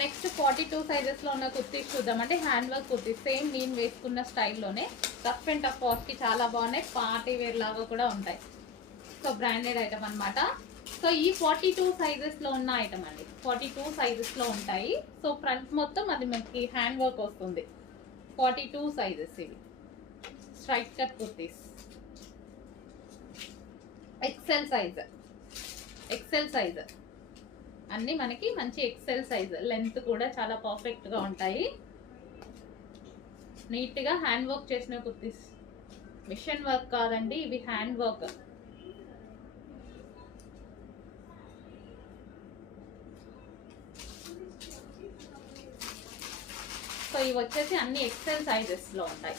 Next 42 సైజెస్లో ఉన్న కుర్తీస్ చూద్దాం. అంటే హ్యాండ్ వర్క్ కుర్తీస్ సేమ్ నేను వేసుకున్న స్టైల్లోనే రఫ్ అండ్ టఫ్ కాస్ట్కి చాలా బాగున్నాయి. పార్టీ వేర్ లాగా కూడా ఉంటాయి. సో బ్రాండెడ్ ఐటమ్ అనమాట. సో ఈ 42 సైజెస్లో ఉన్న ఐటమ్ అండి. 42 సైజెస్లో ఉంటాయి. సో ఫ్రంట్ మొత్తం అది మనకి హ్యాండ్ వర్క్ వస్తుంది. 42 సైజెస్ ఇవి straight cut kurtis. XL size అన్నీ మనకి మంచి ఎక్సెల్ సైజ్. లెంత్ కూడా చాలా పర్ఫెక్ట్గా ఉంటాయి. నీట్గా హ్యాండ్ వర్క్ చేసిన కుర్తీస్. మిషన్ వర్క్ కాదండి, ఇవి హ్యాండ్ వర్క్. సో ఇవి వచ్చేసి అన్ని ఎక్సెల్ సైజెస్లో ఉంటాయి.